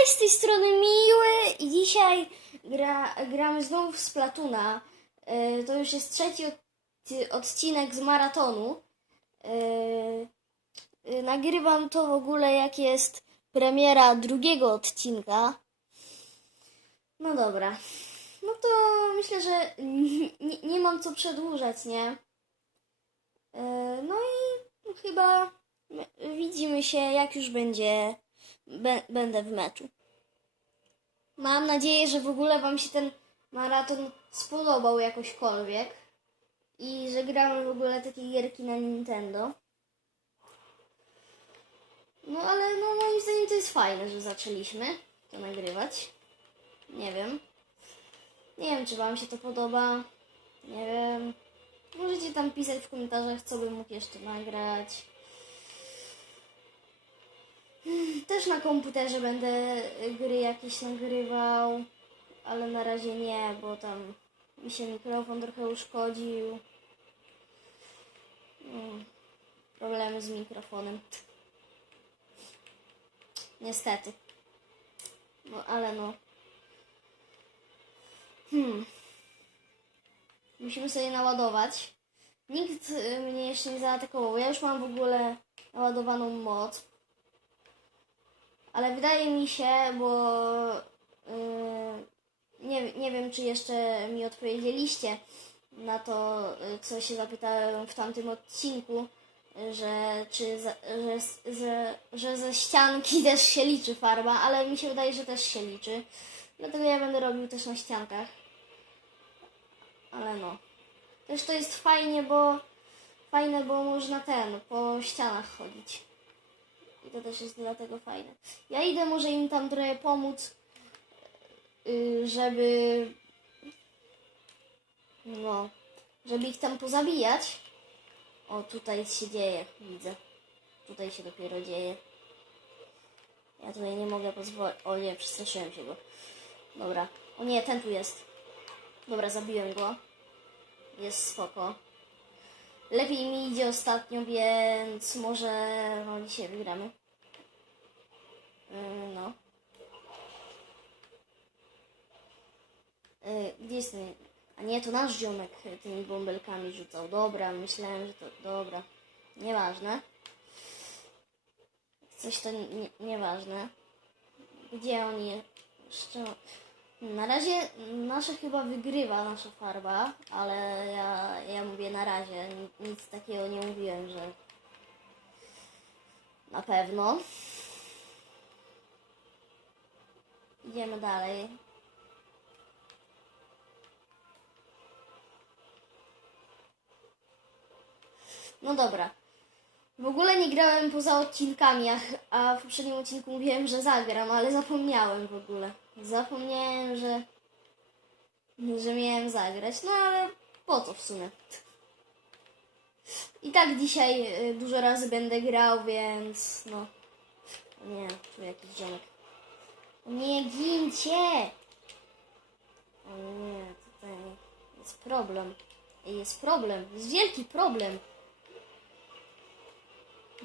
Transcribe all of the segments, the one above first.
Cześć, z tej strony Miły i dzisiaj gra, gramy znowu w Splatuna. E, To już jest trzeci od, odcinek z maratonu. E, e, Nagrywam to w ogóle jak jest premiera drugiego odcinka. No dobra. No to myślę, że nie, nie mam co przedłużać, nie? No i chyba widzimy się jak już będzie Bę- będę w meczu. Mam nadzieję, że w ogóle Wam się ten maraton spodobał jakośkolwiek i że gramy w ogóle takie gierki na Nintendo. No ale no moim zdaniem to jest fajne, że zaczęliśmy to nagrywać. Nie wiem. Nie wiem, czy Wam się to podoba. Nie wiem. Możecie tam pisać w komentarzach, co bym mógł jeszcze nagrać. Też na komputerze będę gry jakieś nagrywał, ale na razie nie, bo tam mi się mikrofon trochę uszkodził. Mm, Problemy z mikrofonem. Niestety. No ale no. Hmm. Musimy sobie naładować. Nikt y, mnie jeszcze nie zaatakował. Ja już mam w ogóle naładowaną moc. Ale wydaje mi się, bo yy, nie, nie wiem, czy jeszcze mi odpowiedzieliście na to, yy, co się zapytałem w tamtym odcinku, że, czy za, że, że, że ze ścianki też się liczy farba, ale mi się wydaje, że też się liczy. Dlatego ja będę robił też na ściankach. Ale no. Też to jest fajnie, bo fajne, bo można ten, po ścianach chodzić. I to też jest dlatego fajne. Ja idę może im tam trochę pomóc, yy, żeby. No, żeby ich tam pozabijać. O, tutaj się dzieje, widzę. Tutaj się dopiero dzieje. Ja tutaj nie mogę pozwolić. O nie, przestraszyłem się go. Dobra. O nie, ten tu jest. Dobra, zabiłem go. Jest spoko. Lepiej mi idzie ostatnio, więc może no, dzisiaj wygramy. Yy, No. Yy, Gdzie jest ten... A nie, to nasz ziomek tymi bąbelkami rzucał. Dobra, myślałem, że to... Dobra. Nieważne. Coś to nie, nieważne. Gdzie oni jeszcze... Na razie nasza chyba wygrywa nasza farba, ale ja, ja mówię na razie. Nic takiego nie mówiłem, że na pewno. Idziemy dalej. No dobra. W ogóle nie grałem poza odcinkami, a, w poprzednim odcinku mówiłem, że zagram, ale zapomniałem w ogóle. Zapomniałem, że, że miałem zagrać, no ale po co w sumie? I tak dzisiaj y, dużo razy będę grał, więc no. Nie, tu jakiś ziomek. Nie gincie! O nie, tutaj jest problem. Jest problem, jest wielki problem.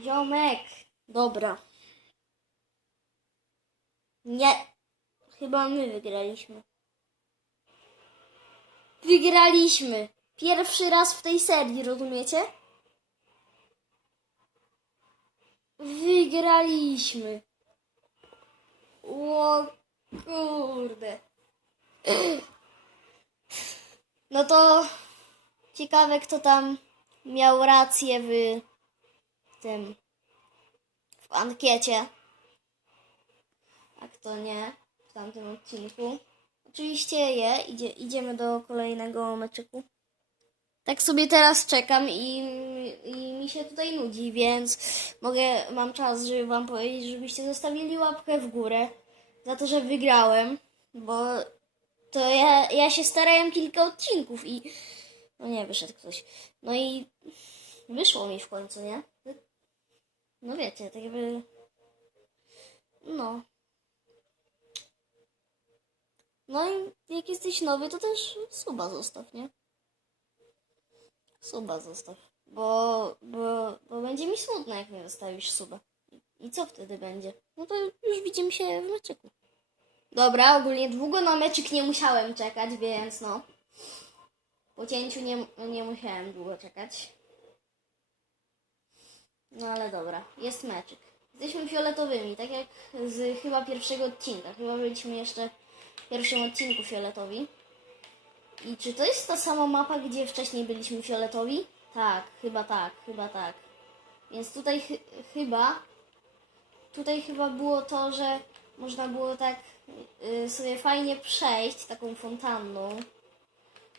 Ziomek. Dobra. Nie. Chyba my wygraliśmy. Wygraliśmy. Pierwszy raz w tej serii, rozumiecie? Wygraliśmy. O kurde. No to ciekawe, kto tam miał rację w tym w ankiecie. A kto nie w tamtym odcinku. Oczywiście je, idzie, idziemy do kolejnego meczyku. Tak sobie teraz czekam i, i mi się tutaj nudzi, więc mogę, mam czas, żeby wam powiedzieć, żebyście zostawili łapkę w górę za to, że wygrałem, bo to ja, ja się starałem kilka odcinków i no nie, wyszedł ktoś. No i wyszło mi w końcu, nie? No wiecie, tak jakby. No. No i jak jesteś nowy, to też suba zostaw, nie? Suba zostaw. Bo, bo, bo będzie mi smutno, jak nie zostawisz suba. I, co wtedy będzie? No to już widzimy się w meczyku. Dobra, ogólnie długo na meczyk nie musiałem czekać, więc no. Po cięciu nie, nie musiałem długo czekać. No ale dobra, jest meczyk. Jesteśmy fioletowymi, tak jak z chyba pierwszego odcinka. Chyba byliśmy jeszcze w pierwszym odcinku fioletowi. I czy to jest ta sama mapa, gdzie wcześniej byliśmy fioletowi? Tak, chyba tak, chyba tak. Więc tutaj chy- chyba tutaj chyba było to, że można było tak y, sobie fajnie przejść taką fontanną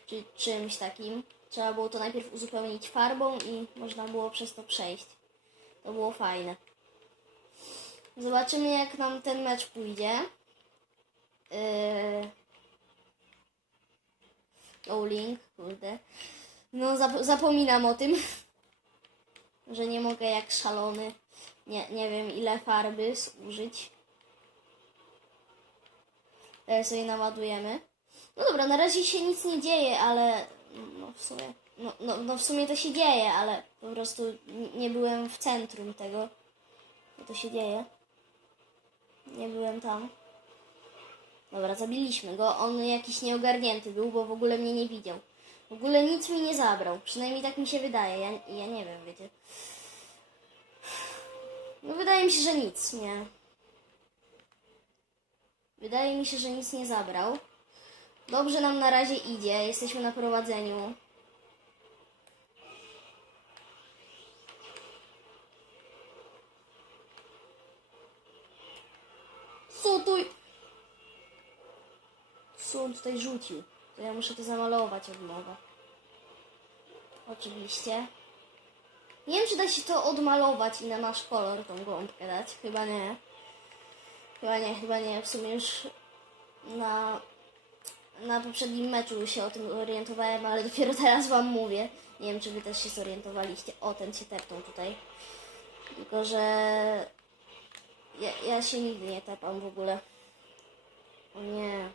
czy czymś takim. Trzeba było to najpierw uzupełnić farbą i można było przez to przejść. To było fajne. Zobaczymy jak nam ten mecz pójdzie. Yy... Link, kurde. No zap- zapominam o tym, że nie mogę jak szalony. Nie, nie wiem ile farby zużyć. Teraz sobie naładujemy. No dobra, na razie się nic nie dzieje, ale no w sumie, no, no, no w sumie to się dzieje, ale po prostu nie byłem w centrum tego, że to się dzieje. Nie byłem tam. Dobra, zabiliśmy go. On jakiś nieogarnięty był, bo w ogóle mnie nie widział. W ogóle nic mi nie zabrał. Przynajmniej tak mi się wydaje. Ja, ja nie wiem, wiecie. No wydaje mi się, że nic, nie. Wydaje mi się, że nic nie zabrał. Dobrze nam na razie idzie. Jesteśmy na prowadzeniu. Co tu... Co on tutaj rzucił? To ja muszę to zamalować od nowa. Oczywiście. Nie wiem, czy da się to odmalować i na nasz kolor tą gąbkę dać. Chyba nie. Chyba nie, chyba nie. W sumie już na, na poprzednim meczu się o tym orientowałem, ale dopiero teraz wam mówię. Nie wiem, czy wy też się zorientowaliście. O, ten się tepnął tutaj. Tylko, że ja, ja się nigdy nie tepam w ogóle. O nie.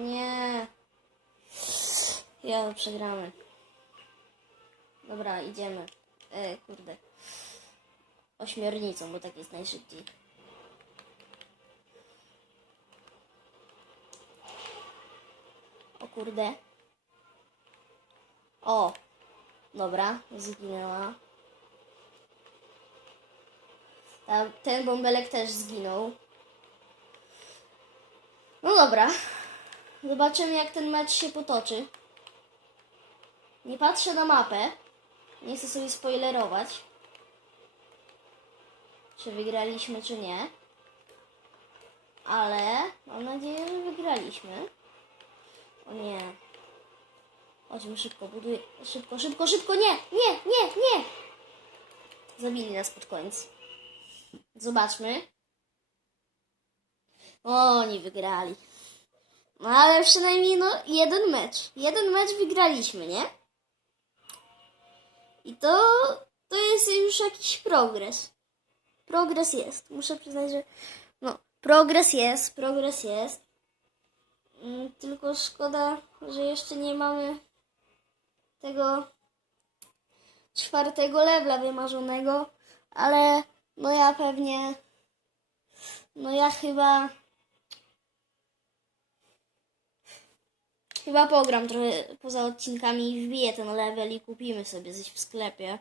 Nie. Ja przegramy. Dobra, idziemy. E, kurde. Ośmiornicą, bo tak jest najszybciej. O kurde. O. Dobra, zginęła. Ta, ten bąbelek też zginął. No dobra. Zobaczymy jak ten mecz się potoczy. Nie patrzę na mapę. Nie chcę sobie spoilerować. Czy wygraliśmy, czy nie. Ale mam nadzieję, że wygraliśmy. O nie. Chodźmy szybko, buduję. Szybko, szybko, szybko. Nie, nie, nie, nie. Zabili nas pod koniec. Zobaczmy. O, oni wygrali. No ale przynajmniej no jeden mecz. Jeden mecz wygraliśmy, nie? I to, to jest już jakiś progres. Progres jest. Muszę przyznać, że no, progres jest, progres jest. Mm, Tylko szkoda, że jeszcze nie mamy tego czwartego levela wymarzonego, ale no ja pewnie, no ja chyba Chyba pogram trochę poza odcinkami i wbiję ten level i kupimy sobie coś w sklepie.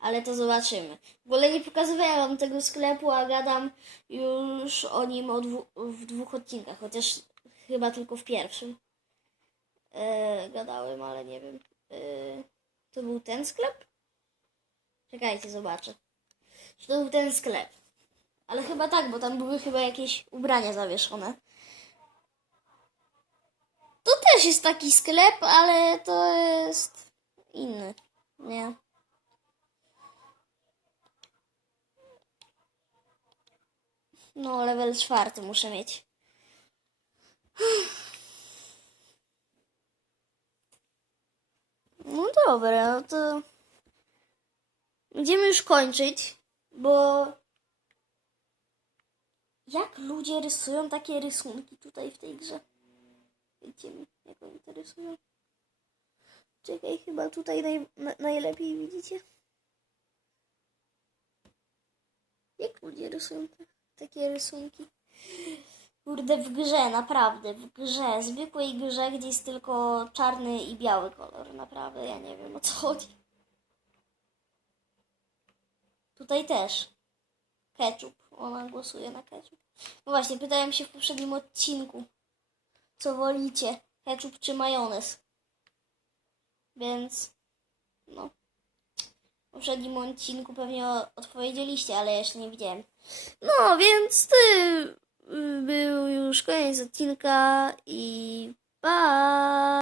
Ale to zobaczymy. W ogóle nie pokazywałem tego sklepu, a gadam już o nim o dwu, w dwóch odcinkach, chociaż chyba tylko w pierwszym. E, gadałem, ale nie wiem. E, to był ten sklep? Czekajcie, zobaczę. Czy to był ten sklep? Ale chyba tak, bo tam były chyba jakieś ubrania zawieszone. Też jest taki sklep, ale to jest inny. Nie. No, level czwarty muszę mieć. No dobra, to będziemy już kończyć, bo jak ludzie rysują takie rysunki tutaj w tej grze? Wiecie mi, jak oni to rysują? Czekaj, chyba tutaj naj, na, najlepiej widzicie. Jak ludzie rysują te, takie rysunki? Kurde, w grze, naprawdę, w grze, zwykłej grze, gdzie jest tylko czarny i biały kolor, naprawdę, ja nie wiem o co chodzi. Tutaj też. Ketchup, ona głosuje na ketchup. No właśnie, pytałem się w poprzednim odcinku, co wolicie, ketchup czy majonez. Więc, no, w poprzednim odcinku pewnie odpowiedzieliście, ale jeszcze nie widziałem. No, więc ty y, był już koniec odcinka i pa!